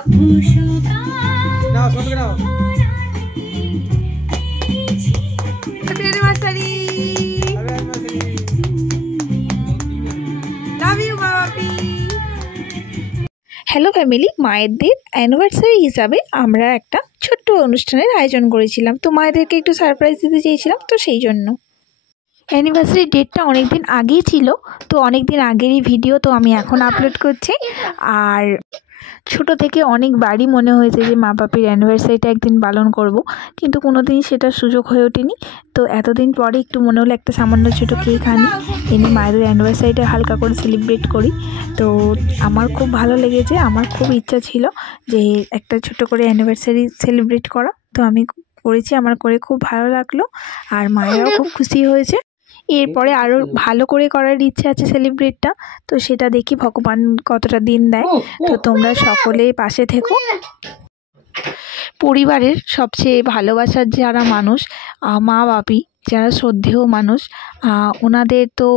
Hello family, মায়েদের anniversary হিসাবে আমরা একটা ছোট্ট অনুষ্ঠানের আয়োজন করেছিলাম। তো মায়েদেরকে একটু সারপ্রাইজ দিতে চেয়েছিলাম, তো সেই জন্য অ্যানিভার্সারি ডেটটা অনেক দিন আগেই ছিল। তো অনেক দিন আগেরই ভিডিও তো আমি এখন আপলোড করছি। আর ছোট থেকে অনেকবারই মনে হয়েছে যে মা বাপির অ্যানিভার্সারিটা একদিন পালন করব, কিন্তু কোনো দিনই সেটার সুযোগ হয়ে ওঠেনি। তো এতদিন পরে একটু মনে হলো একটা সামান্য ছোটো কেক আনি, এনে মায়েদের অ্যানিভার্সারিটা হালকা করে সেলিব্রেট করি। তো আমার খুব ভালো লেগেছে, আমার খুব ইচ্ছা ছিল যে একটা ছোট করে অ্যানিভার্সারি সেলিব্রেট করা। তো আমি করেছি, আমার করে খুব ভালো লাগলো, আর মায়েরাও খুব খুশি হয়েছে। এরপরে আরও ভালো করে করার ইচ্ছে আছে সেলিব্রেটটা, তো সেটা দেখি ভগবান কতটা দিন দেয়। তো তোমরা সকলে পাশে থেকো। পরিবারের সবচেয়ে ভালোবাসার যারা মানুষ, মা বাপি, যারা শ্রদ্ধেয় মানুষ, ওনাদের তো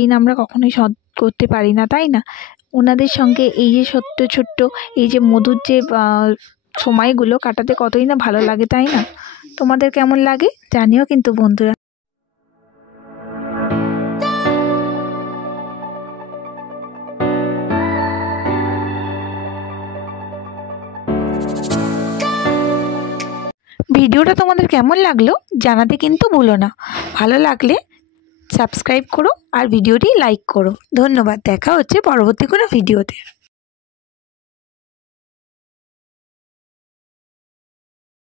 ঋণ আমরা কখনোই শোধ করতে পারি না, তাই না? ওনাদের সঙ্গে এই যে ছোট্ট ছোট্ট এই যে মধুর যে সময়গুলো কাটাতে কতই না ভালো লাগে, তাই না? তোমাদের কেমন লাগে জানিও কিন্তু বন্ধুরা। ভিডিওটা তোমাদের কেমন লাগলো জানাতে কিন্তু ভুলো না। ভালো লাগলে সাবস্ক্রাইব করো আর ভিডিওটি লাইক করো। ধন্যবাদ, দেখা হচ্ছে পরবর্তী কোনো ভিডিওতে।